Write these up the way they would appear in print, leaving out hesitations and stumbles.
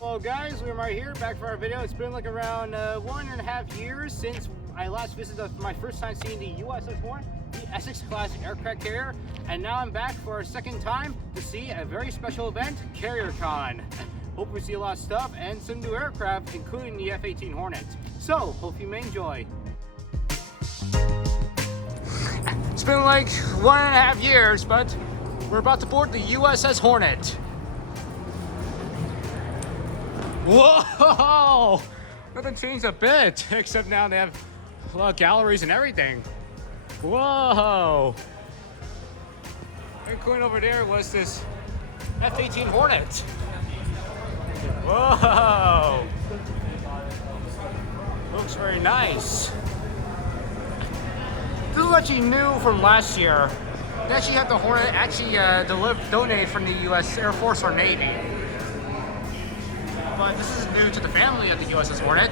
Hello guys, we're right here back for our video. It's been like around 1.5 years since I last visited my first time seeing the USS Hornet, the Essex class aircraft carrier, and now I'm back for a second time to see a very special event, Carriercon. Hope we see a lot of stuff and some new aircraft, including the F-18 Hornet. So, hope you may enjoy. It's been like 1.5 years, but we're about to board the USS Hornet. Whoa! Nothing changed a bit, except now they have a lot of galleries and everything. Whoa! And going over there was this F-18 Hornet. Whoa! Looks very nice. This is actually new from last year. They actually had the Hornet donated from the U.S. Air Force or Navy. But this is new to the family of the USS Hornet.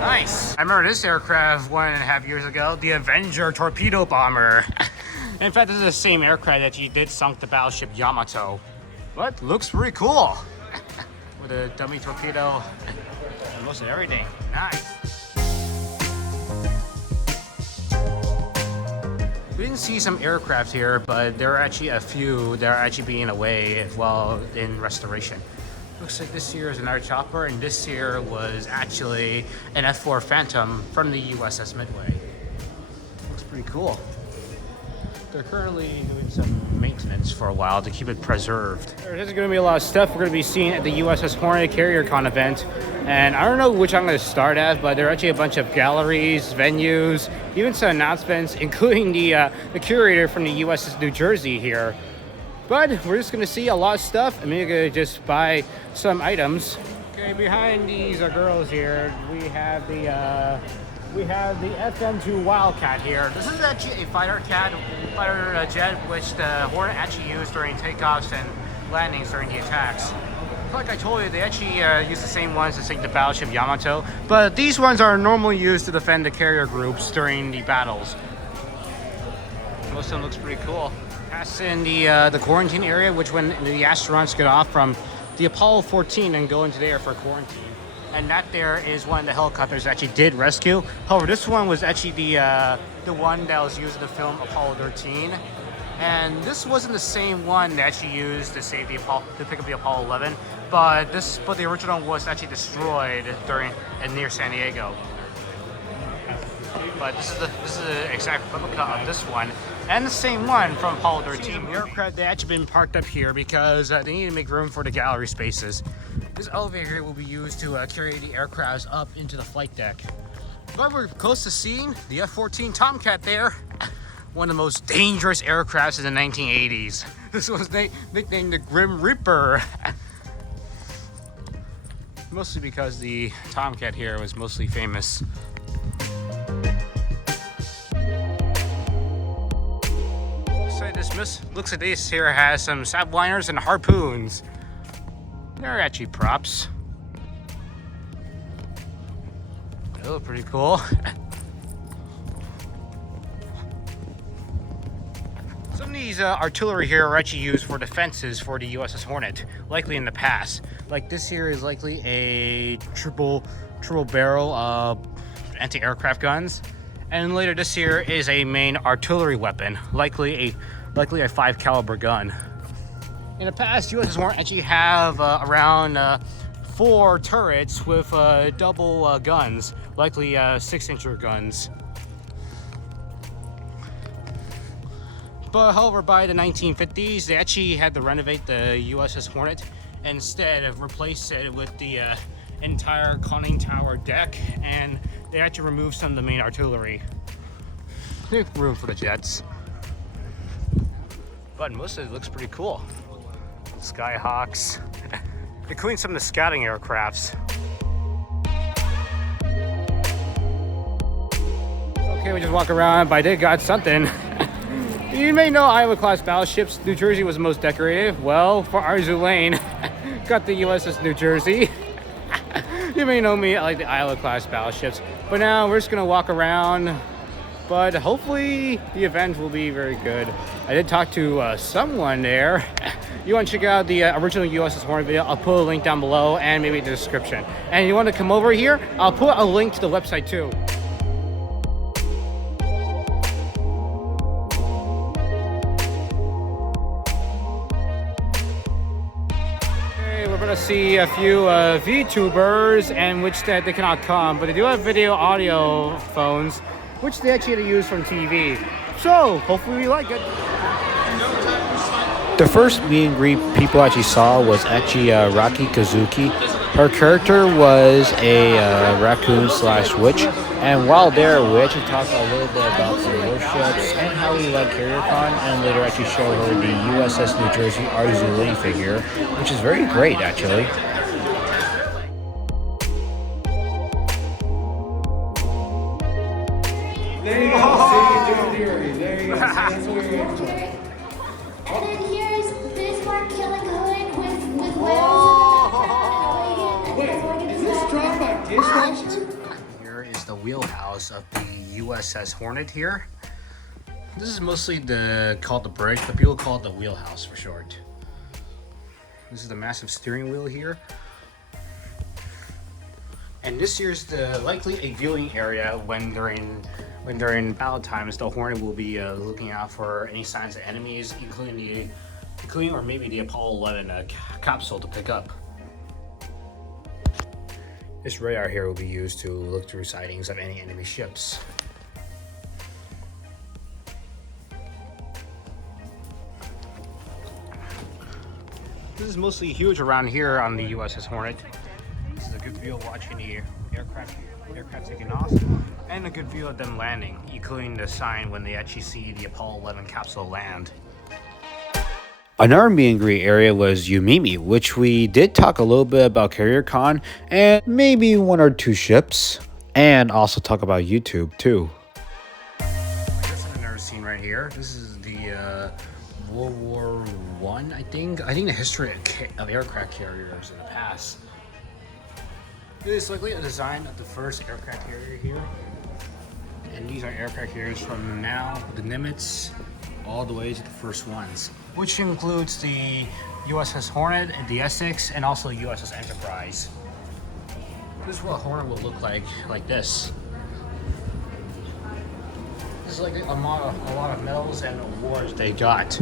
Nice. I remember this aircraft 1.5 years ago, the Avenger torpedo bomber. In fact, this is the same aircraft that did sunk the battleship Yamato. But looks pretty cool. With a dummy torpedo and most of everything. Nice. We didn't see some aircraft here, but there are actually a few that are actually being away while in restoration. Looks like this here is another chopper, and this here was actually an F-4 Phantom from the USS Midway. Looks pretty cool. They're currently doing some maintenance for a while to keep it preserved. There's going to be a lot of stuff we're going to be seeing at the USS Hornet Carriercon event. And I don't know which I'm going to start at, but there are actually a bunch of galleries, venues, even some announcements, including the curator from the USS New Jersey here. But we're just going to see a lot of stuff. I'm going to just buy some items. Okay, behind these girls here, we have the FM2 Wildcat here. This is actually a fighter jet, which the Hornet actually used during takeoffs and landings during the attacks. Like I told you, they actually use the same ones to sink the battleship Yamato, but these ones are normally used to defend the carrier groups during the battles. Most of them looks pretty cool. That's in the quarantine area, which when the astronauts get off from the Apollo 14 and go into there for quarantine. And that there is one of the helicopters that actually did rescue. However, this one was actually the one that was used in the film Apollo 13. And this wasn't the same one that actually used to save the Apollo, to pick up the Apollo 11. But the original was actually destroyed near San Diego. But this is the exact replica of this one, and the same one from Apollo 13. The aircraft, they actually been parked up here because they need to make room for the gallery spaces. This elevator here will be used to carry the aircrafts up into the flight deck. But we're close to seeing the F-14 Tomcat there. One of the most dangerous aircrafts in the 1980s. This was nicknamed the Grim Reaper. Mostly because the Tomcat here was mostly famous. Looks like this here has some sapliners and harpoons. They're actually props. They look pretty cool. Some of these artillery here are actually used for defenses for the USS Hornet, likely in the past. Like this here is likely a triple barrel anti-aircraft guns, and later this here is a main artillery weapon, likely a 5 caliber gun. In the past, USS Hornet actually have around 4 turrets with double guns, likely 6-incher guns. But however, by the 1950s, they actually had to renovate the USS Hornet and instead of replace it with the entire conning tower deck, and they actually removed some of the main artillery. There's room for the jets. But most of it looks pretty cool. Skyhawks, including some of the scouting aircrafts. Okay, we just walk around, but I did got something. You may know Iowa-class battleships. New Jersey was the most decorated. Well, for our Zulane, got the USS New Jersey. You may know me, I like the Iowa-class battleships. But now we're just gonna walk around. But hopefully the event will be very good. I did talk to someone there you want to check out the original USS Hornet video, I'll put a link down below and maybe in the description. And you want to come over here, I'll put a link to the website too. We're gonna see a few VTubers, and which that they cannot come, but they do have video audio phones, which they actually had to use from TV. So hopefully we like it. The first meet and greet people actually saw was actually Raki Kazuki. Her character was a raccoon slash witch, and while there we actually talked a little bit about the warships and how we like Carriercon, and later actually show her the USS New Jersey RZ figure, which is very great actually. There you go. See, there you go. That's what we're going for. And then here's Bismarck killing Hood with whales. Wait, is this drawn by dishwashers? Here is the wheelhouse of the USS Hornet here. This is mostly called the bridge, but people call it the wheelhouse for short. This is the massive steering wheel here. And this here's likely a viewing area when during battle times, the Hornet will be looking out for any signs of enemies, including or maybe the Apollo 11 capsule to pick up. This radar here will be used to look through sightings of any enemy ships. This is mostly huge around here on the USS Hornet. This is a good view of watching the aircraft taking off, and a good view of them landing, including the sign when they actually see the Apollo 11 capsule land. Another meet and greet area was Yumemi, which we did talk a little bit about Carriercon and maybe one or two ships, and also talk about YouTube too. This is another scene right here. This is the World War I, I think the history of aircraft carriers in the past. This is likely a design of the first aircraft carrier here. And these are aircraft carriers from now, the Nimitz, all the way to the first ones, which includes the USS Hornet, the Essex, and also USS Enterprise. This is what a Hornet will look like this. This is like a lot of medals and awards they got.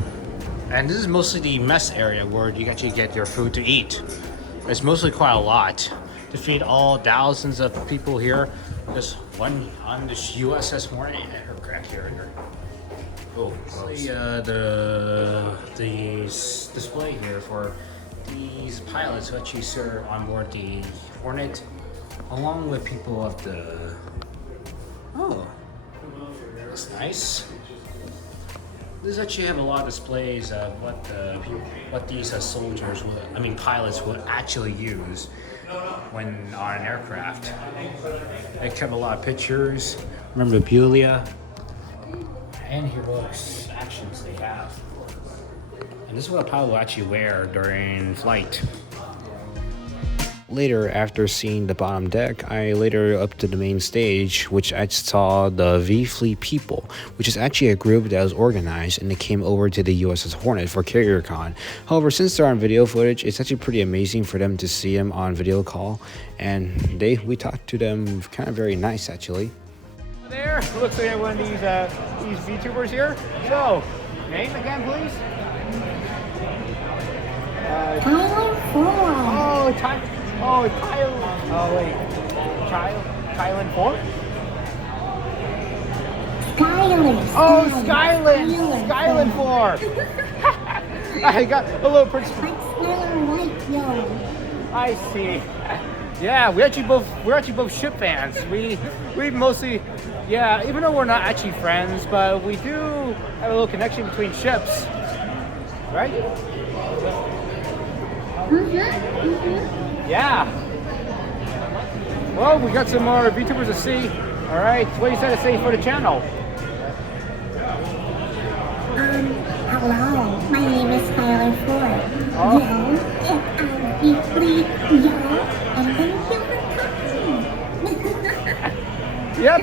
And this is mostly the mess area where you actually get your food to eat. It's mostly quite a lot to feed all thousands of people here. Just one on this USS Hornet aircraft carrier. Oh, the display here for these pilots who actually serve on board the Hornet, along with people of the. Oh, that's nice. This actually have a lot of displays of what these pilots would actually use when on an aircraft. They kept a lot of pictures, memorabilia, and heroic actions they have. And this is what a pilot will actually wear during flight. Later, after seeing the bottom deck, I later up to the main stage, which I saw the V-Fleet people, which is actually a group that was organized and they came over to the USS Hornet for Carriercon. However, since they're on video footage, it's actually pretty amazing for them to see them on video call, and we talked to them kind of very nice actually. There, looks like one of these VTubers here. So, name again, please. Thailand 4? Skyler. Oh, Skyland 4. I got a little pretty. I see. Yeah, we're actually both ship fans. We mostly, yeah, even though we're not actually friends, but we do have a little connection between ships, right? Yeah. Well, we got some more VTubers to see. All right, what do you say to say for the channel? Hello, my name is Skyler 4. Oh. And thank you for coming. Yep.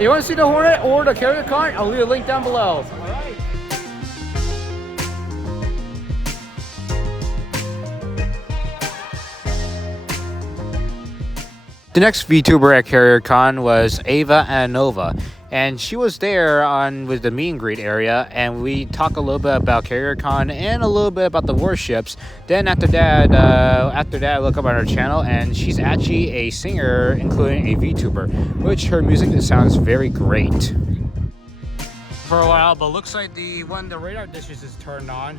You want to see the Hornet or the Carriercon? I'll leave a link down below. All right. The next VTuber at Carriercon was Eva Ananova, and she was there on with the meet and greet area, and we talked a little bit about Carriercon and a little bit about the warships. Then after that, I look up on her channel, and she's actually a singer, including a VTuber, which her music sounds very great. For a while, but looks like the radar dishes is turned on.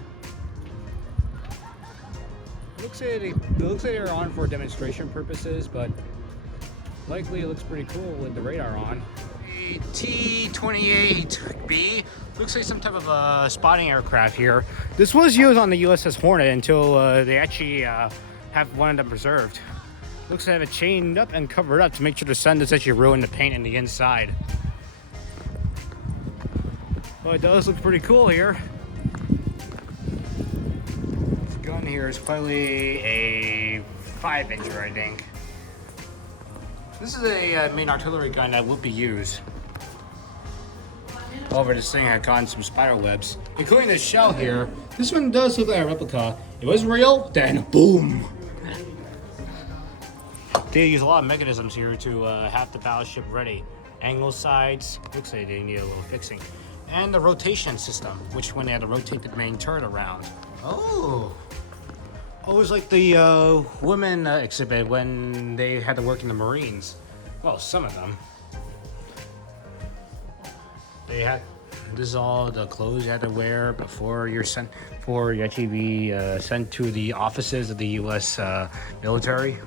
Looks like they're on for demonstration purposes, but likely it looks pretty cool with the radar on. A T-28B looks like some type of a spotting aircraft here. This was used on the USS Hornet until they actually have one of them preserved. Looks like they have it chained up and covered up to make sure the sun doesn't actually ruin the paint in the inside. Well, it does look pretty cool here. This gun here is probably a 5-incher, I think. This is a main artillery gun that would be used. However, this thing had gotten some spider webs, including the shell here. This one does look like a replica. If it was real, then boom! They use a lot of mechanisms here to have the battleship ready. Angle sides, looks like they need a little fixing. And the rotation system, which when they had to rotate the main turret around. Oh! It was like the women exhibit when they had to work in the Marines. Well, some of them. This is all the clothes you had to wear before you actually be sent to the offices of the U.S. military.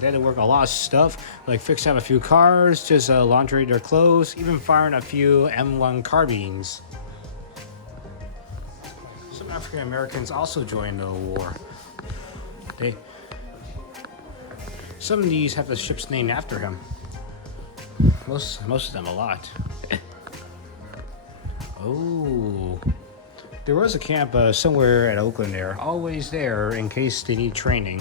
They had to work a lot of stuff, like fix up a few cars, just laundry their clothes, even firing a few M1 carbines. Some African Americans also joined the war. Some of these have the ships named after him. Most of them a lot. Oh, there was a camp somewhere at Oakland there, always there in case they need training.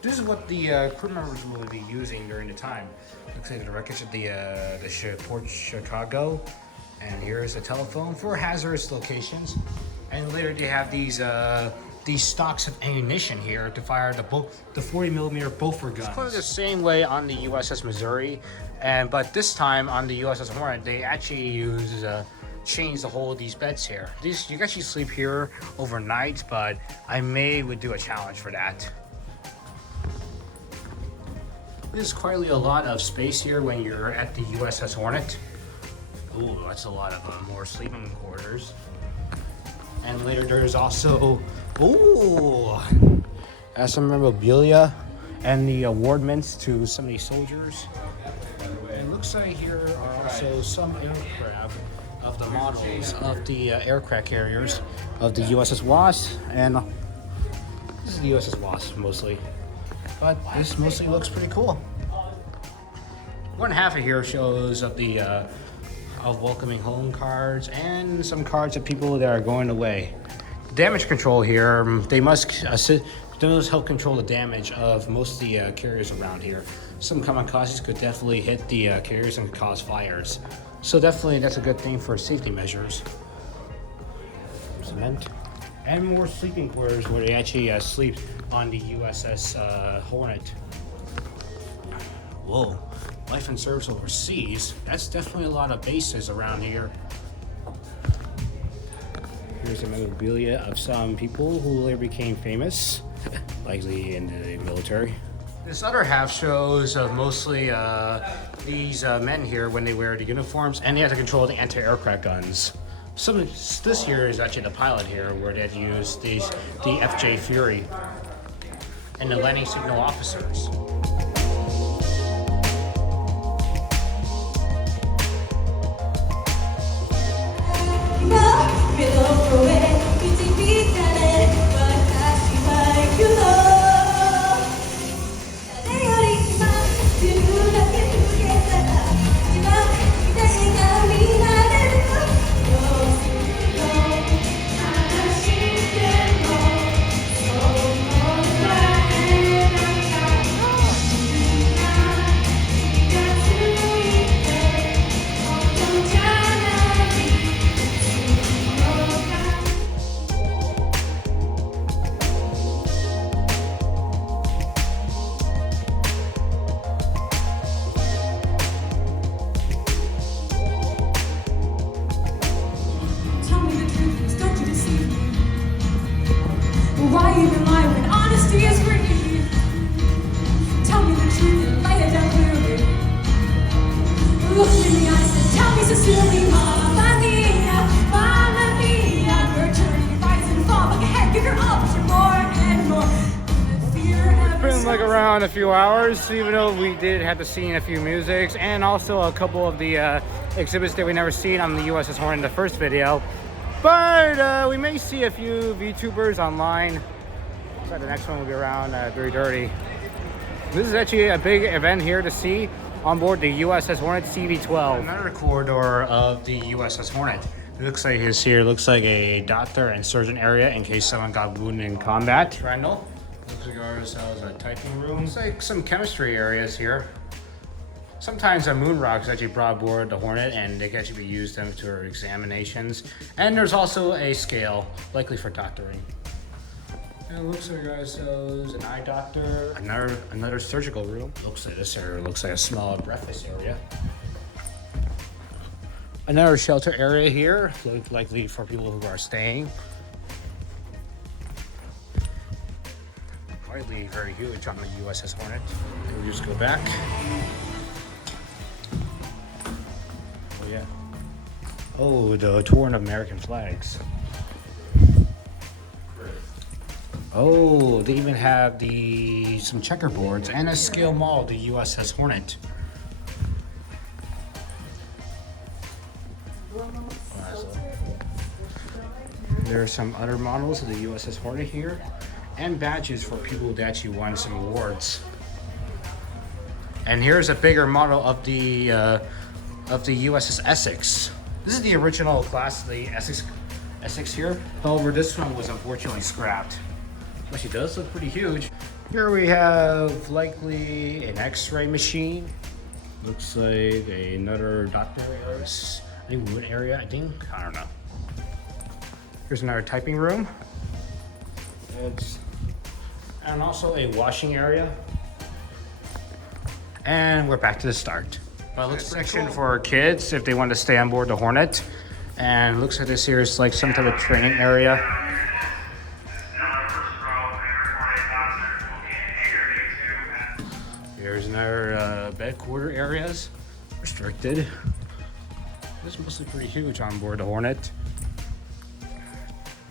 This is what the crew members will be using during the time. Looks like the wreckage of the Port Chicago. And here's a telephone for hazardous locations. And later they have these stocks of ammunition here to fire the 40mm Bofor guns. It's kind of the same way on the USS Missouri, but this time on the USS Hornet, they actually use chains to hold these beds here. You can actually sleep here overnight, but I would do a challenge for that. There's quite a lot of space here when you're at the USS Hornet. Ooh, that's a lot of more sleeping quarters. And later there's also, some memorabilia and the awardments to some of these soldiers. It looks like here are also some aircraft of the models of the aircraft carriers of the USS Wasp, and this is the USS Wasp mostly. But this mostly looks pretty cool. One half of here shows of the of welcoming home cards and some cards of people that are going away. Damage control here, they must help control the damage of most of the carriers around here. Some kamikazes could definitely hit the carriers and cause fires. So definitely that's a good thing for safety measures. Cement. And more sleeping quarters where they actually sleep on the USS Hornet. Whoa, life and service overseas. That's definitely a lot of bases around here. Here's some memorabilia of some people who later became famous, likely in the military. This other half shows mostly these men here when they wear the uniforms, and they have to control the anti-aircraft guns. This here is actually the pilot here, where they've used the FJ Fury and the landing signal officers. around a few hours, even though we did have to see a few musics and also a couple of the exhibits that we never seen on the USS Hornet in the first video. But we may see a few VTubers online. So the next one will be around 3:30. This is actually a big event here to see on board the USS Hornet CV-12. Another corridor of the USS Hornet. It looks like his here looks like a doctor and surgeon area in case someone got wounded in combat. Trendle. Looks like ourselves a typing room. Looks like some chemistry areas here. Sometimes a moon rock is actually brought aboard the Hornet and they can actually be used for examinations. And there's also a scale, likely for doctoring. And it looks like ourselves an eye doctor. Another surgical room. Looks like this area looks like a small breakfast area. Another shelter area here, likely for people who are staying. Hardly very huge on the USS Hornet. And we just go back. Oh yeah. Oh, the torn American flags. Oh, they even have some checkerboards and a scale model of the USS Hornet. There are some other models of the USS Hornet here, and badges for people that actually won some awards. And here's a bigger model of the USS Essex. This is the original class, the Essex here. However, this one was unfortunately scrapped. But she does look pretty huge. Here we have likely an X-ray machine. Looks like another doctor area. I think wood area, I don't know. Here's another typing room. And also a washing area. And we're back to the start. Well, it looks section for kids if they want to stay on board the Hornet. And looks like this here is like some type of training area. Here's another bed quarter areas, restricted. This is mostly pretty huge on board the Hornet.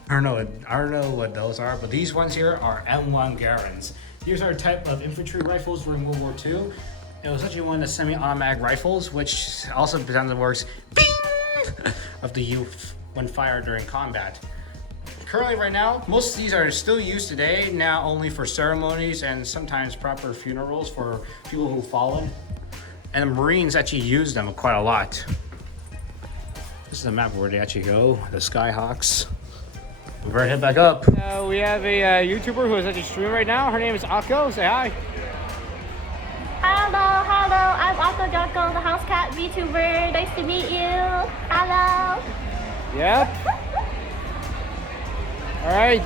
I don't know what those are, but these ones here are M1 Garens. These are a type of infantry rifles during World War II. It was actually one of the semi-automatic rifles, which also sometimes works bing of the youth when fired during combat. Currently, right now, most of these are still used today, now only for ceremonies and sometimes proper funerals for people who've fallen. And the Marines actually use them quite a lot. This is a map where they actually go, the Skyhawks. We're ready to head back up. We have a YouTuber who is actually streaming right now. Her name is Akko. Say hi. Hello, I'm Akko Jocko, the house cat VTuber. Nice to meet you. Hello. Yep. All right.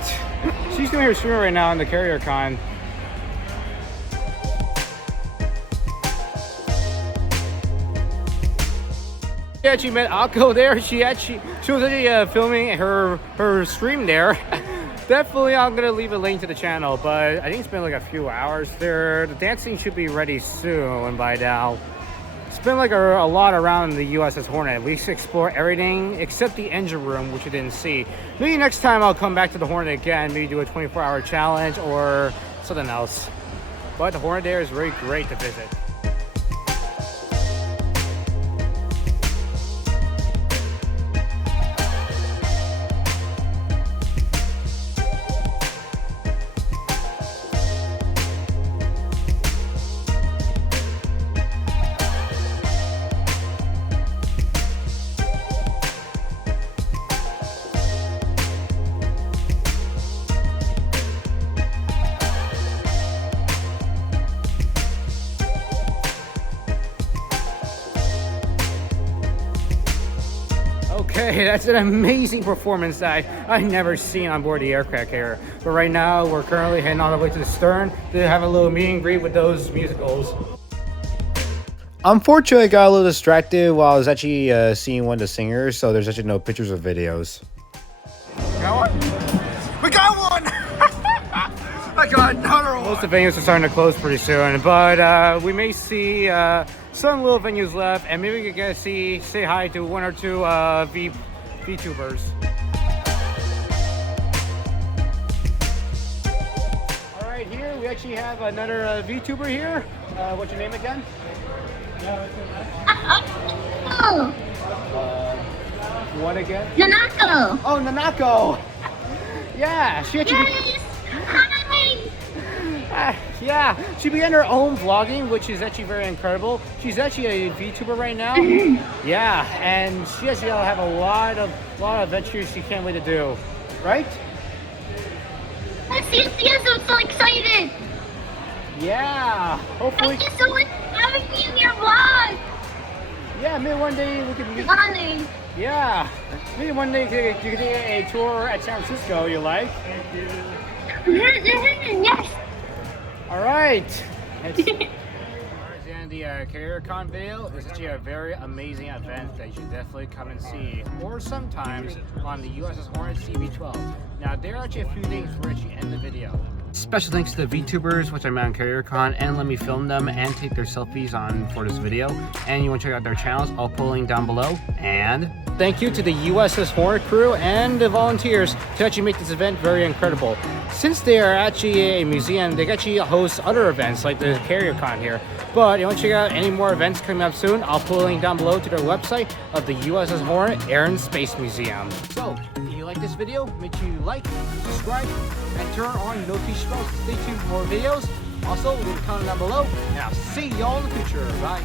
She's doing her stream right now on the Carriercon. We actually met Akko there. She was actually filming her stream there. Definitely, I'm gonna leave a link to the channel, but I think it's been like a few hours there. The dancing should be ready soon by now. It's been like a lot around the USS Hornet. We explore everything except the engine room, which we didn't see. Maybe next time I'll come back to the Hornet again, maybe do a 24-hour challenge or something else. But the Hornet there is very great to visit. Okay, that's an amazing performance that I've never seen on board the aircraft carrier. But right now, we're currently heading all the way to the stern to have a little meet and greet with those musicals. Unfortunately, I got a little distracted while I was actually seeing one of the singers, so there's actually no pictures or videos. Got one? We got one! I got another one! Most of the venues are starting to close pretty soon, but we may see some little venues left, and maybe we can get to say hi to one or two VTubers. All right, here we actually actually have another VTuber here. What's your name again? Oh, What again? nynako. Oh, Nynako. Yeah, she actually. Yes. Hi. Yeah, she began her own vlogging, which is actually very incredible. She's actually a VTuber right now. Yeah, and she actually have a lot of adventures she can't wait to do. Right? Yes, I'm so excited. Yeah. Hopefully. Thank you so much for having me in your vlog. Yeah, maybe one day we can meet. Honey. Yeah, maybe one day you can do a tour at San Francisco. You like? Yes. All right. Alright, and the Carriercon video is actually a very amazing event that you should definitely come and see, or sometimes on the USS Hornet CV-12. Now, there are actually a few things where actually end the video. Special thanks to the VTubers, which I'm on Carriercon, and let me film them and take their selfies on for this video. And you want to check out their channels, I'll put a link down below. And thank you to the USS Hornet crew and the volunteers to actually make this event very incredible. Since they are actually a museum, they actually host other events like the Carriercon here. But you want to check out any more events coming up soon, I'll put a link down below to their website of the USS Hornet Air and Space Museum. So, if you like this video, make sure you like, subscribe, and turn on notification bells to stay tuned for more videos. Also, leave a comment down below, and I'll see y'all in the future. Bye.